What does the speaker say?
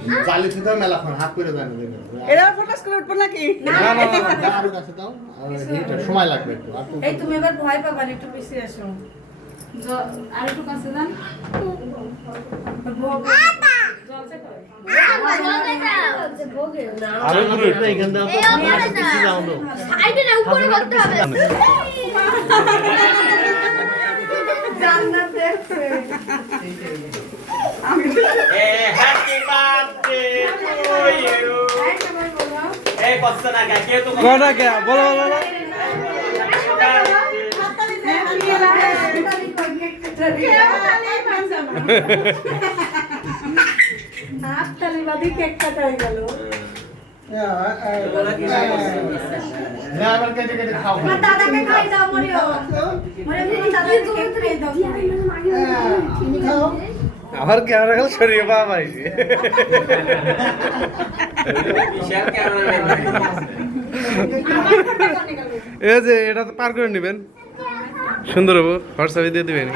ছোট করে চালিয়ে তো মেলাখন হাত করে জানে দেখুন এরা ফোকাস করে উঠবো নাকি? না না না আরও কাছে দাও। সময় লাগবে একটু এই তুমি এবার ভয় পাবা একটু পিছিয়ে আসো। আর একটু কাছে যান। আরও পুরো এখান থেকে কিছু যাও না জান্নাত দেখছে। এ হ্যাপি বার্থডে টু ইউ এই সবাই বলো এই কষ্ট না কে তো কটা কে? বলো বলো বলো। দাদাকে খাই দাও মরিও মরিও দাদাকে খাই দাও আমার ক্যামেরা গেল সরিয়ে পাওয়া পাইছি এই যে এটা তো পার করে নিবেন। সুন্দর হব হোয়াটসঅ্যাপে দিয়ে দিবেন।